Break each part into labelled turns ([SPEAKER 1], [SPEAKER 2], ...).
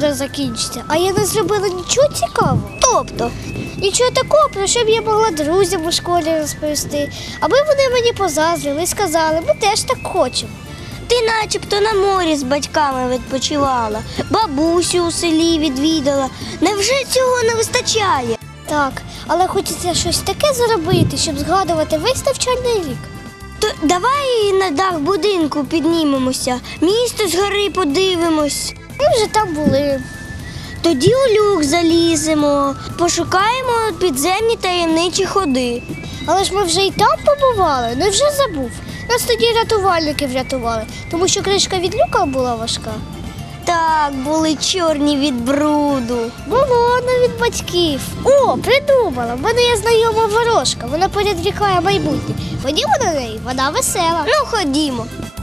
[SPEAKER 1] вже закінчиться, а я не зробила нічого цікавого.
[SPEAKER 2] Тобто?
[SPEAKER 1] Нічого такого, про що б я могла друзям у школі розповісти. Аби вони мені позаздрили і сказали, ми теж так хочемо.
[SPEAKER 2] Ти начебто на морі з батьками відпочивала, бабусю у селі відвідала. Невже цього не вистачає?
[SPEAKER 1] Так, але хочеться щось таке зробити, щоб згадувати весь навчальний рік.
[SPEAKER 2] То давай на дах будинку піднімемося, місто згори подивимось.
[SPEAKER 1] Ми вже там були.
[SPEAKER 2] Тоді у люк заліземо, пошукаємо підземні таємничі ходи.
[SPEAKER 1] Але ж ми вже і там побували, невже забув? Нас тоді рятувальники врятували, тому що кришка від люка була важка.
[SPEAKER 2] Так, були чорні від бруду.
[SPEAKER 1] Було, не від батьків. О, придумала, в мене є знайома ворожка, вона передрікає майбутнє. Ходімо до неї, вона весела.
[SPEAKER 2] Ну, ходімо.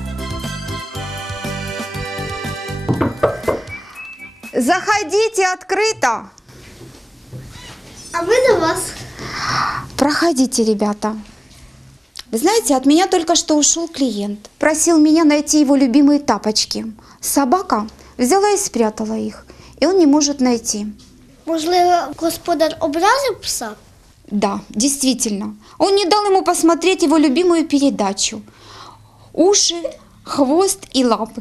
[SPEAKER 3] Заходите открыто.
[SPEAKER 1] А ми до вас.
[SPEAKER 3] Проходите, ребята. Вы знаете, от меня только что ушел клиент. Просил меня найти его любимые тапочки. Собака взяла и спрятала их, и он не может найти.
[SPEAKER 1] Можливо, господар образив пса?
[SPEAKER 3] Да, действительно. Он не дал ему посмотреть его любимую передачу. Уши, хвост и лапы.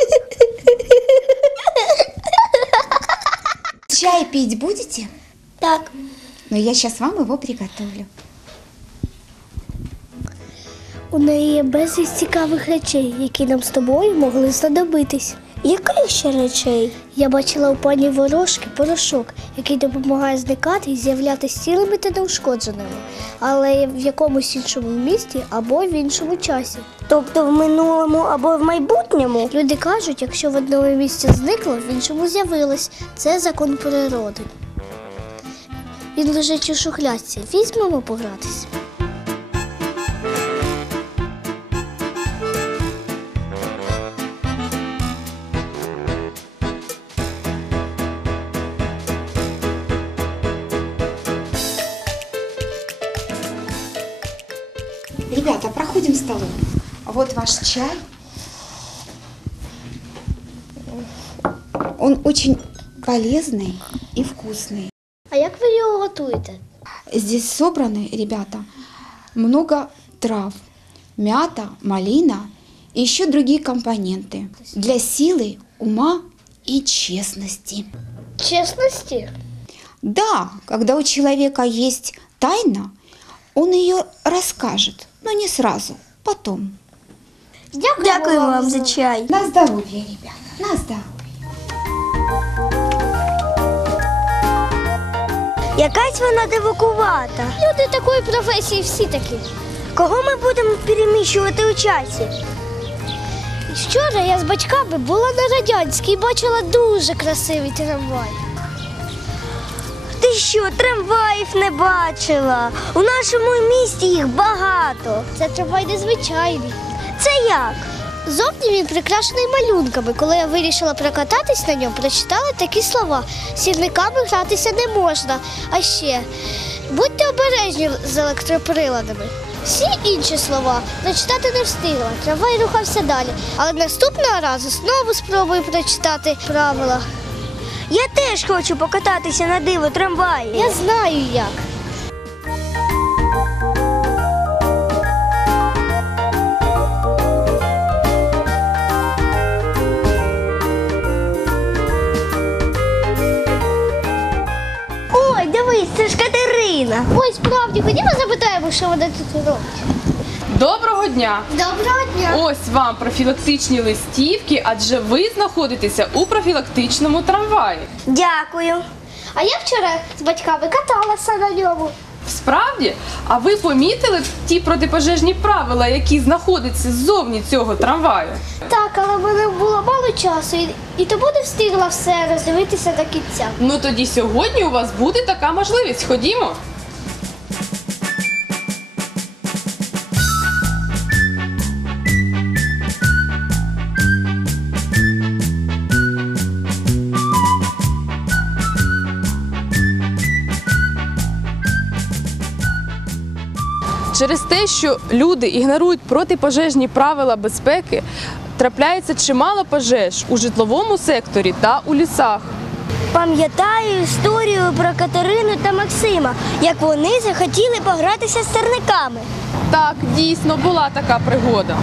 [SPEAKER 3] Чай пить будете?
[SPEAKER 2] Так.
[SPEAKER 3] Но я сейчас вам его приготовлю.
[SPEAKER 1] У неї є безліч цікавих речей, які нам з тобою могли знадобитись.
[SPEAKER 2] Яких ще речей?
[SPEAKER 1] Я бачила у пані ворожки порошок, який допомагає зникати і з'являтися цілими та неушкодженими, але в якомусь іншому місті або в іншому часі.
[SPEAKER 2] Тобто в минулому або в майбутньому?
[SPEAKER 1] Люди кажуть, якщо в одному місці зникло, в іншому з'явилось. Це закон природи. Він лежить у шухлядці. Візьмемо погратись.
[SPEAKER 3] Ребята, проходим в столовую. Вот ваш чай. Он очень полезный и вкусный.
[SPEAKER 1] А як ви його готуєте?
[SPEAKER 3] Здесь собраны, ребята, много трав. Мята, малина и еще другие компоненты. Для силы, ума и честности.
[SPEAKER 1] Чесності?
[SPEAKER 3] Да, когда у человека есть тайна, он ее расскажет, но не сразу, потом.
[SPEAKER 2] Дякую вам за чай.
[SPEAKER 3] На здоровье, ребята, на здоровье.
[SPEAKER 2] Якась вона дивакувата.
[SPEAKER 1] Люди такої професії всі такі.
[SPEAKER 2] Кого ми будемо переміщувати у часі?
[SPEAKER 1] Вчора я з батьками була на Радянській і бачила дуже красивий трамвай.
[SPEAKER 2] Ти що, трамваїв не бачила? У нашому місті їх багато.
[SPEAKER 1] Це трамвай незвичайний.
[SPEAKER 2] Це як?
[SPEAKER 1] Зовні він прикрашений малюнками. Коли я вирішила прокататись на ньому, прочитала такі слова. Сірниками гратися не можна. А ще, будьте обережні з електроприладами. Всі інші слова прочитати не встигла. Трамвай рухався далі. Але наступного разу знову спробую прочитати правила.
[SPEAKER 2] Я теж хочу покататися на диво трамваї.
[SPEAKER 1] Я знаю як.
[SPEAKER 2] Ой, дивись, це ж Катерина.
[SPEAKER 1] Ой, справді, ходімо запитаємо, що вона тут робить.
[SPEAKER 4] Доброго дня!
[SPEAKER 1] Доброго дня!
[SPEAKER 4] Ось вам профілактичні листівки, адже ви знаходитеся у профілактичному трамваї.
[SPEAKER 2] Дякую.
[SPEAKER 1] А я вчора з батьками каталася на ньому.
[SPEAKER 4] Справді? А ви помітили ті протипожежні правила, які знаходяться ззовні цього трамваю?
[SPEAKER 1] Так, але в мене було мало часу і тому не встигла все роздивитися до кінця.
[SPEAKER 4] Ну тоді сьогодні у вас буде така можливість. Ходімо. Через те, що люди ігнорують протипожежні правила безпеки, трапляється чимало пожеж у житловому секторі та у лісах.
[SPEAKER 2] Пам'ятаю історію про Катерину та Максима, як вони захотіли погратися з сірниками.
[SPEAKER 4] Так, дійсно, була така пригода.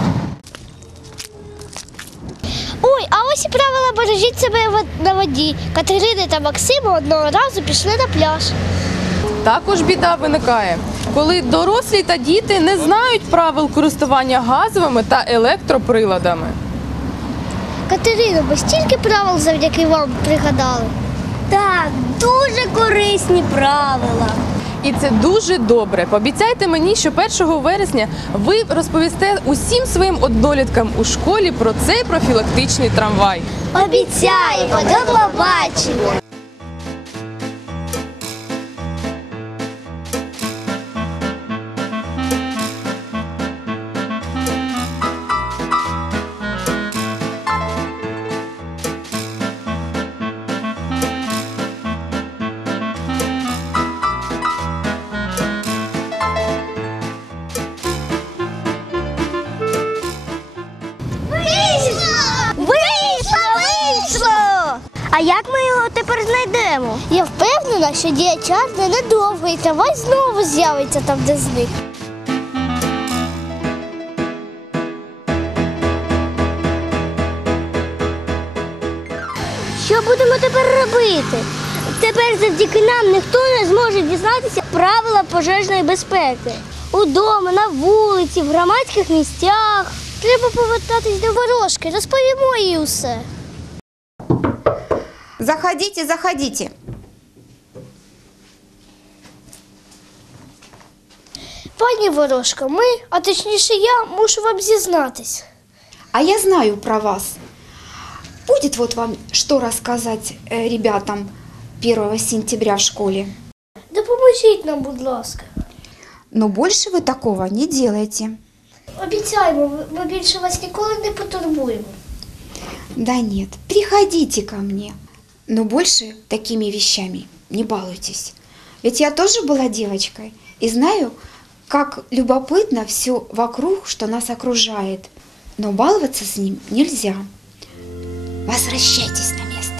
[SPEAKER 1] Ой, а ось і правила бережіть себе на воді. Катерини та Максима одного разу пішли на пляж.
[SPEAKER 4] Також біда виникає, коли дорослі та діти не знають правил користування газовими та електроприладами.
[SPEAKER 1] Катерино, ми стільки правил завдяки вам пригадали.
[SPEAKER 2] Так, дуже корисні правила.
[SPEAKER 4] І це дуже добре. Пообіцяйте мені, що 1 вересня ви розповісте усім своїм одноліткам у школі про цей профілактичний трамвай.
[SPEAKER 1] Обіцяємо, до побачення!
[SPEAKER 2] Вийшло! А як ми його тепер знайдемо?
[SPEAKER 1] Я впевнена, що дія чар недовго і трамвай знову з'явиться там, де зник.
[SPEAKER 2] Що будемо тепер робити? Тепер завдяки нам ніхто не зможе дізнатися правила пожежної безпеки. Удома, на вулиці, в громадських місцях.
[SPEAKER 1] Треба повертатись до ворожки, розповімо їй усе.
[SPEAKER 3] Заходите, заходите.
[SPEAKER 1] Пані ворожка, ми, а точніше я, мушу вам зізнатись.
[SPEAKER 3] А я знаю про вас. Будет вот вам что рассказать ребятам 1 сентября в школе.
[SPEAKER 1] Допоможіть нам, будь ласка.
[SPEAKER 3] Но больше вы такого не делайте.
[SPEAKER 1] Обіцяємо, ми більше вас ніколи не потурбуємо.
[SPEAKER 3] Да нет, приходите ко мне. Но больше такими вещами не балуйтесь. Ведь я тоже была девочкой и знаю, как любопытно все вокруг, что нас окружает. Но баловаться с ним нельзя. Возвращайтесь на место.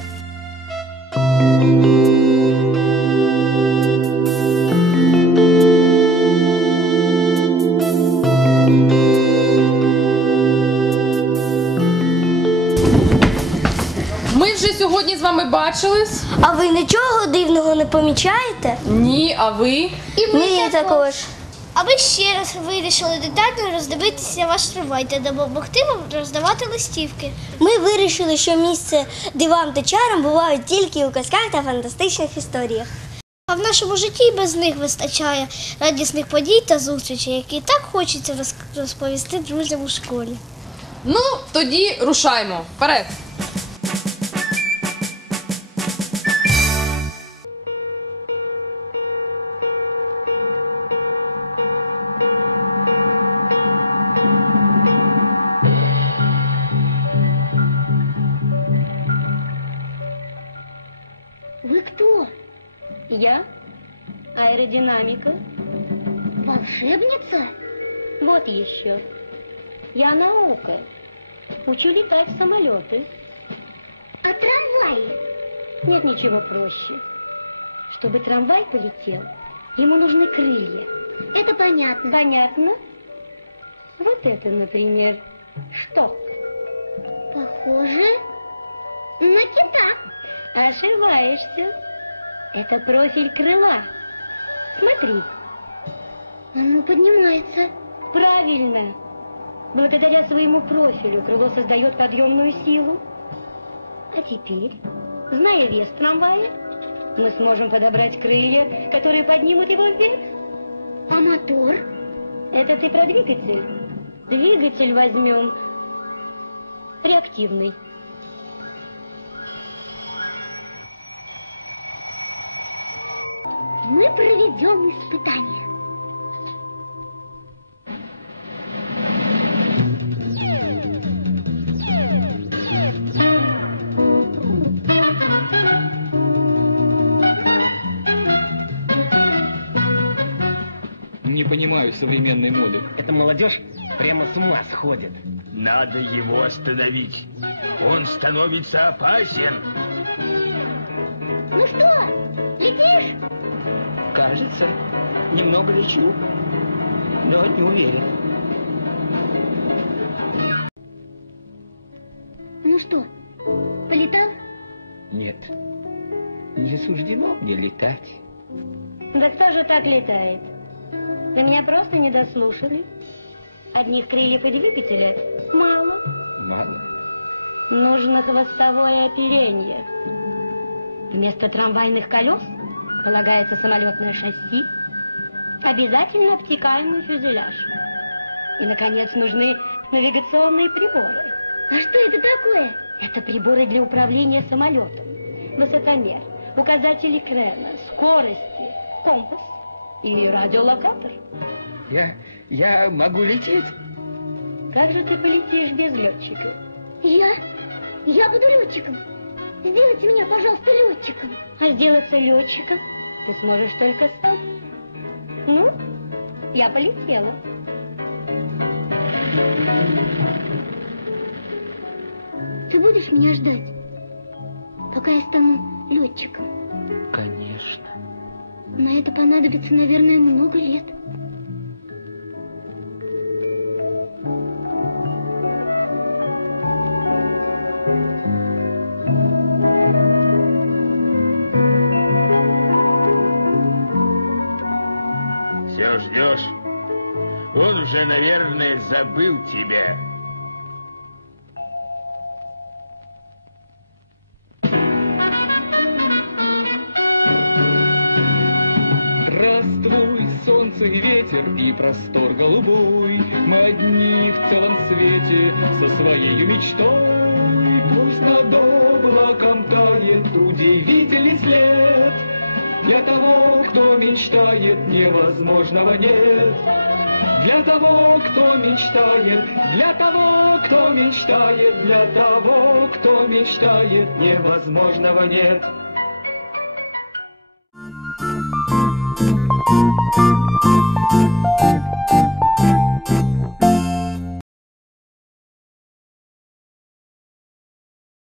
[SPEAKER 4] Ми вже сьогодні з вами бачились.
[SPEAKER 2] А ви нічого дивного не помічаєте?
[SPEAKER 4] Ні, а ви?
[SPEAKER 1] І
[SPEAKER 2] Ні, також.
[SPEAKER 1] А ми ще раз вирішили детально роздивитися ваш трамвай та допомогти вам роздавати листівки.
[SPEAKER 2] Ми вирішили, що місце дивам та чарам бувають тільки у казках та фантастичних історіях.
[SPEAKER 1] А в нашому житті і без них вистачає радісних подій та зустрічей, які так хочеться розповісти друзям у школі.
[SPEAKER 4] Ну, тоді рушаймо. Вперед!
[SPEAKER 2] Вы кто? Я аэродинамика. Волшебница? Вот еще. Я наука. Учу летать в самолеты. А трамваи? Нет ничего проще. Чтобы трамвай полетел, ему нужны крылья. Это понятно. Понятно? Вот это, например, что? Похоже на кита. Ошибаешься. Это профиль крыла. Смотри. Оно поднимается. Правильно. Благодаря своему профилю крыло создает подъемную силу. А теперь, зная вес трамвая, мы сможем подобрать крылья, которые поднимут его вверх. А мотор? Это ты про двигатель? Двигатель возьмем реактивный. Мы проведем испытание.
[SPEAKER 5] Не понимаю современной моды.
[SPEAKER 6] Эта молодежь прямо с ума сходит.
[SPEAKER 7] Надо его остановить. Он становится опасен.
[SPEAKER 2] Ну что, летишь?
[SPEAKER 7] Кажется, немного лечу, но не уверен.
[SPEAKER 2] Ну что, полетал?
[SPEAKER 7] Нет, не суждено мне летать.
[SPEAKER 2] Да кто же так летает? Вы меня просто не дослушали. Одних крыльев и двигателя мало.
[SPEAKER 7] Мало.
[SPEAKER 2] Нужно хвостовое оперение. Вместо трамвайных колес полагается самолетное шасси, обязательно обтекаемый фюзеляж. И, наконец, нужны навигационные приборы. А что это такое? Это приборы для управления самолетом. Высотомер, указатели крена, скорости, компас и радиолокатор.
[SPEAKER 7] Я могу лететь?
[SPEAKER 2] Как же ты полетишь без летчика? Я буду летчиком. Сделайте меня, пожалуйста, летчиком. А сделаться летчиком ты сможешь только сам. Ну, я полетела. Ты будешь меня ждать, пока я стану летчиком?
[SPEAKER 7] Конечно.
[SPEAKER 2] На это понадобится, наверное, много лет.
[SPEAKER 8] Все ждешь? Он уже, наверное, забыл тебя.
[SPEAKER 5] Здравствуй, солнце и ветер, и простор голубой. Мы одни в целом свете со своей мечтой. Пусть над облаком тает удивительный след. Для того, кто мечтает, невозможного нет. Для того, кто мечтает, для того, кто мечтает, для того, кто мечтает, невозможного нет.